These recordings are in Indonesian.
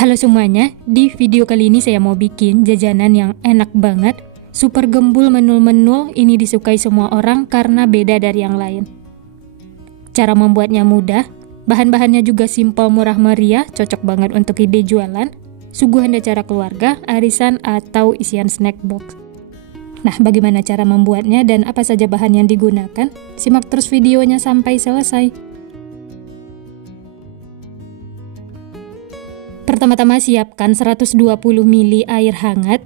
Halo semuanya, di video kali ini saya mau bikin jajanan yang enak banget, super gembul menul-menul, ini disukai semua orang karena beda dari yang lain. Cara membuatnya mudah, bahan-bahannya juga simpel murah meriah, cocok banget untuk ide jualan, suguhan acara keluarga, arisan, atau isian snack box. Nah, bagaimana cara membuatnya dan apa saja bahan yang digunakan? Simak terus videonya sampai selesai. Pertama-tama siapkan 120 ml air hangat,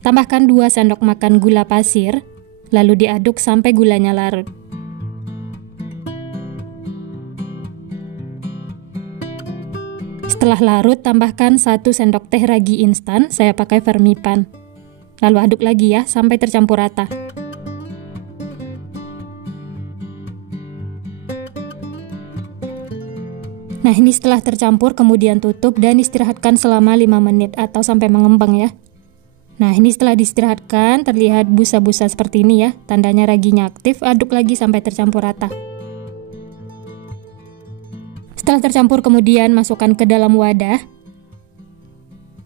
tambahkan 2 sendok makan gula pasir, lalu diaduk sampai gulanya larut. Setelah larut, tambahkan 1 sendok teh ragi instan, saya pakai Fermipan. Lalu aduk lagi ya, sampai tercampur rata. Nah, ini setelah tercampur, kemudian tutup dan istirahatkan selama 5 menit atau sampai mengembang ya. Nah, ini setelah diistirahatkan, terlihat busa-busa seperti ini ya, tandanya raginya aktif, aduk lagi sampai tercampur rata. Setelah tercampur, kemudian masukkan ke dalam wadah.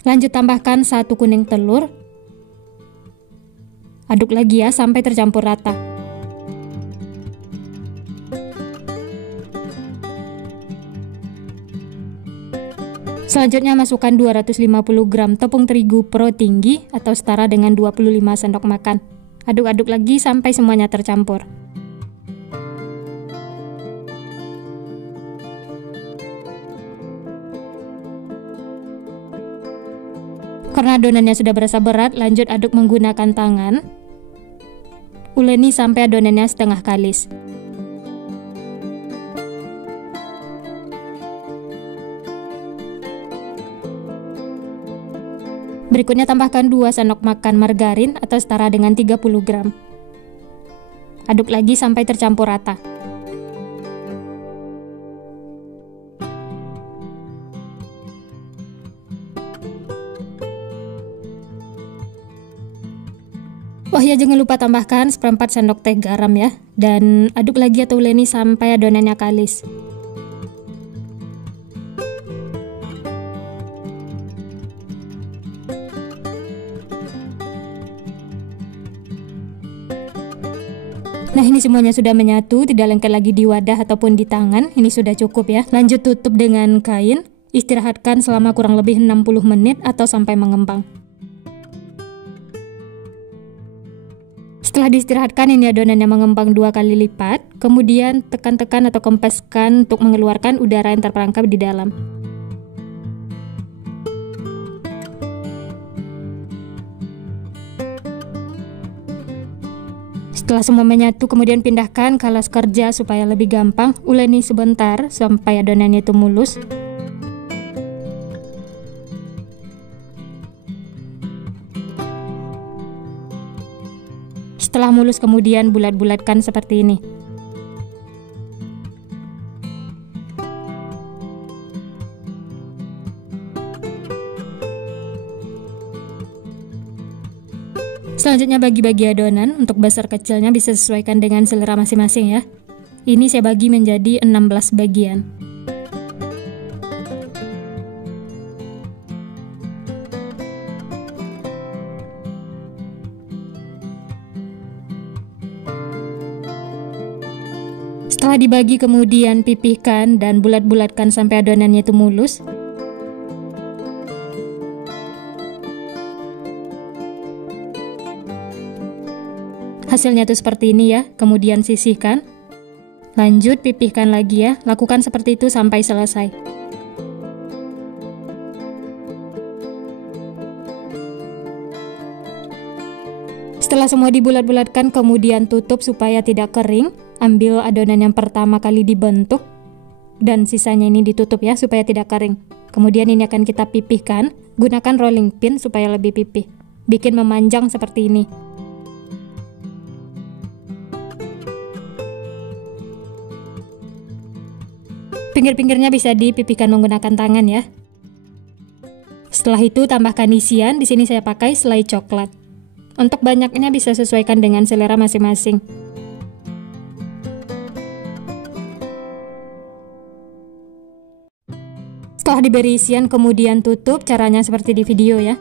Lanjut tambahkan 1 kuning telur. Aduk lagi ya, sampai tercampur rata. Selanjutnya masukkan 250 gram tepung terigu pro tinggi atau setara dengan 25 sendok makan. Aduk-aduk lagi sampai semuanya tercampur. Karena adonannya sudah berasa berat, lanjut aduk menggunakan tangan. Uleni sampai adonannya setengah kalis. Berikutnya tambahkan 2 sendok makan margarin atau setara dengan 30 gram. Aduk lagi sampai tercampur rata. Oh ya, jangan lupa tambahkan 1/4 sendok teh garam ya. Dan aduk lagi atau uleni sampai adonannya kalis. Nah, ini semuanya sudah menyatu, tidak lengket lagi di wadah ataupun di tangan. Ini sudah cukup ya. Lanjut tutup dengan kain, istirahatkan selama kurang lebih 60 menit atau sampai mengembang. Setelah diistirahatkan, ini adonannya mengembang 2 kali lipat. Kemudian tekan-tekan atau kempeskan untuk mengeluarkan udara yang terperangkap di dalam. Setelah semua menyatu, kemudian pindahkan ke alas kerja supaya lebih gampang. Uleni sebentar sampai adonannya itu mulus. Setelah mulus, kemudian bulat-bulatkan seperti ini. Selanjutnya bagi-bagi adonan, untuk besar kecilnya bisa sesuaikan dengan selera masing-masing ya. Ini saya bagi menjadi 16 bagian. Setelah dibagi, kemudian pipihkan dan bulat-bulatkan sampai adonannya itu mulus. Hasilnya tuh seperti ini ya, kemudian sisihkan. Lanjut pipihkan lagi ya, lakukan seperti itu sampai selesai. Setelah semua dibulat-bulatkan, kemudian tutup supaya tidak kering. Ambil adonan yang pertama kali dibentuk, dan sisanya ini ditutup ya, supaya tidak kering. Kemudian ini akan kita pipihkan, gunakan rolling pin supaya lebih pipih. Bikin memanjang seperti ini. Pinggir-pinggirnya bisa dipipihkan menggunakan tangan ya. Setelah itu tambahkan isian, di sini saya pakai selai coklat. Untuk banyaknya bisa sesuaikan dengan selera masing-masing. Setelah diberi isian, kemudian tutup. Caranya seperti di video ya.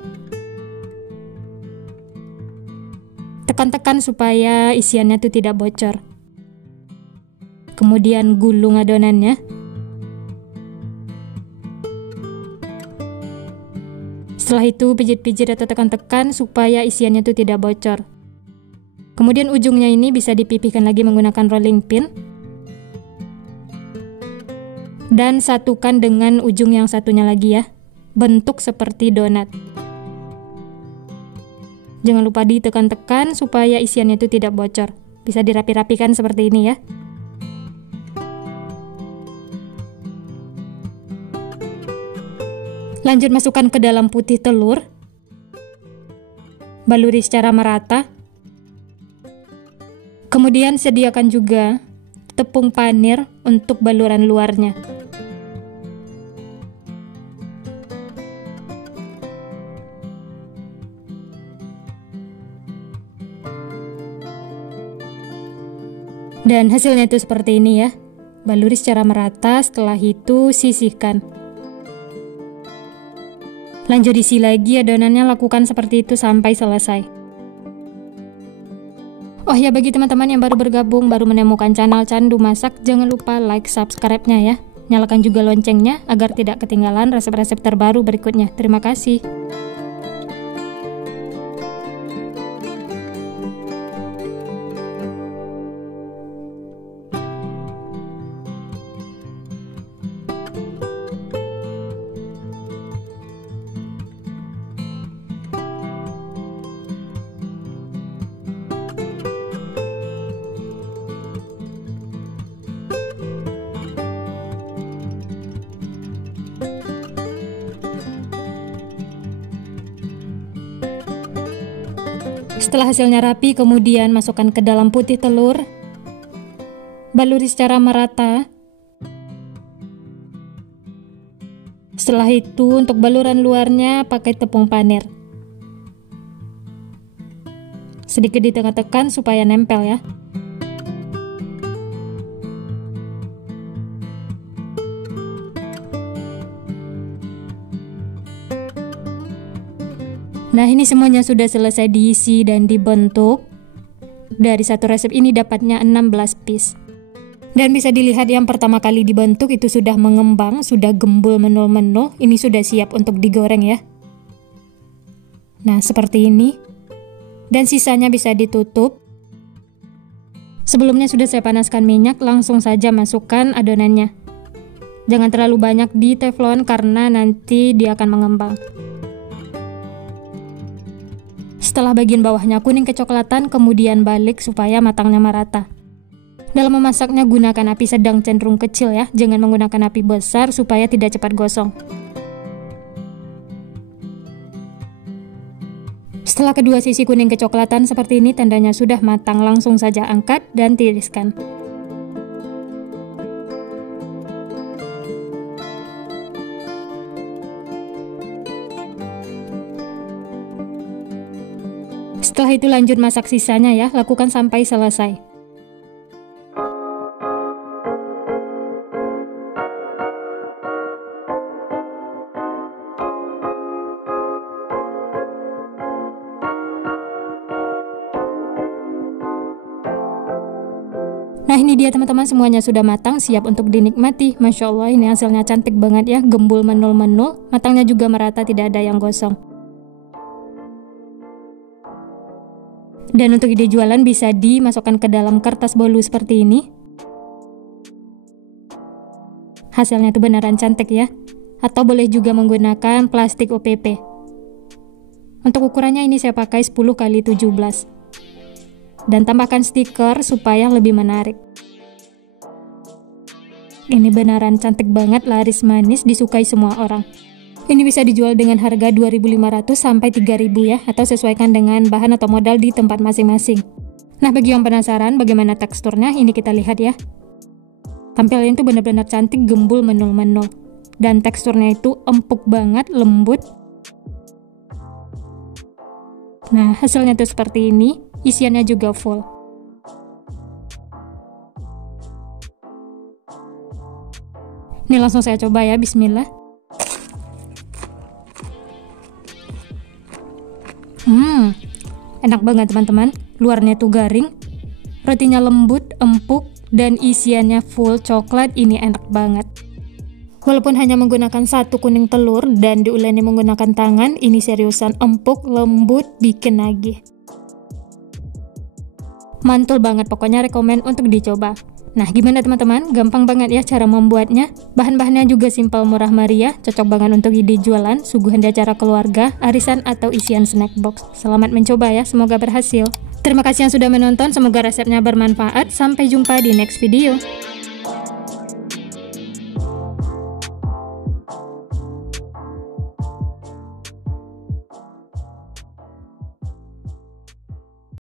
Tekan-tekan supaya isiannya itu tidak bocor. Kemudian gulung adonannya. Setelah itu pijit-pijit atau tekan-tekan supaya isiannya itu tidak bocor. Kemudian ujungnya ini bisa dipipihkan lagi menggunakan rolling pin. Dan satukan dengan ujung yang satunya lagi ya. Bentuk seperti donat. Jangan lupa ditekan-tekan supaya isiannya itu tidak bocor. Bisa dirapi-rapikan seperti ini ya. Lanjut masukkan ke dalam putih telur. Baluri secara merata. Kemudian sediakan juga tepung panir untuk baluran luarnya. Dan hasilnya itu seperti ini ya. Baluri secara merata, setelah itu sisihkan. Lanjut isi lagi adonannya, lakukan seperti itu sampai selesai. Oh ya, bagi teman-teman yang baru bergabung, baru menemukan channel Candu Masak, jangan lupa like, subscribe-nya ya. Nyalakan juga loncengnya agar tidak ketinggalan resep-resep terbaru berikutnya. Terima kasih. Setelah hasilnya rapi, kemudian masukkan ke dalam putih telur. Baluri secara merata. Setelah itu, untuk baluran luarnya pakai tepung panir. Sedikit ditekan-tekan supaya nempel ya. Nah, ini semuanya sudah selesai diisi dan dibentuk. Dari satu resep ini dapatnya 16 piece. Dan bisa dilihat yang pertama kali dibentuk itu sudah mengembang, sudah gembul menul-menul. Ini sudah siap untuk digoreng ya. Nah, seperti ini. Dan sisanya bisa ditutup. Sebelumnya sudah saya panaskan minyak, langsung saja masukkan adonannya. Jangan terlalu banyak di teflon karena nanti dia akan mengembang. Setelah bagian bawahnya kuning kecoklatan, kemudian balik supaya matangnya merata. Dalam memasaknya gunakan api sedang cenderung kecil ya, jangan menggunakan api besar supaya tidak cepat gosong. Setelah kedua sisi kuning kecoklatan seperti ini, tandanya sudah matang, langsung saja angkat dan tiriskan. Setelah itu lanjut masak sisanya ya, lakukan sampai selesai. Nah, ini dia teman-teman, semuanya sudah matang, siap untuk dinikmati. Masya Allah, ini hasilnya cantik banget ya, gembul menul-menul, matangnya juga merata, tidak ada yang gosong. Dan untuk ide jualan bisa dimasukkan ke dalam kertas bolu seperti ini. Hasilnya itu beneran cantik ya. Atau boleh juga menggunakan plastik OPP. Untuk ukurannya ini saya pakai 10x17. Dan tambahkan stiker supaya lebih menarik. Ini beneran cantik banget, laris manis, disukai semua orang. Ini bisa dijual dengan harga 2.500 sampai 3.000 ya, atau sesuaikan dengan bahan atau modal di tempat masing-masing. Nah, bagi yang penasaran bagaimana teksturnya, ini kita lihat ya. Tampilannya itu benar-benar cantik, gembul menul-menul. Dan teksturnya itu empuk banget, lembut. Nah, hasilnya tuh seperti ini, isiannya juga full. Ini langsung saya coba ya, bismillah. Enak banget teman-teman. Luarnya tuh garing, rotinya lembut, empuk, dan isiannya full coklat. Ini enak banget. Walaupun hanya menggunakan 1 kuning telur dan diuleni menggunakan tangan, ini seriusan empuk, lembut, bikin nagih. Mantul banget, pokoknya rekomen untuk dicoba. Nah, gimana teman-teman? Gampang banget ya cara membuatnya. Bahan-bahannya juga simpel, murah meriah, cocok banget untuk ide jualan, suguhan di acara keluarga, arisan, atau isian snack box. Selamat mencoba ya, semoga berhasil. Terima kasih yang sudah menonton, semoga resepnya bermanfaat. Sampai jumpa di next video.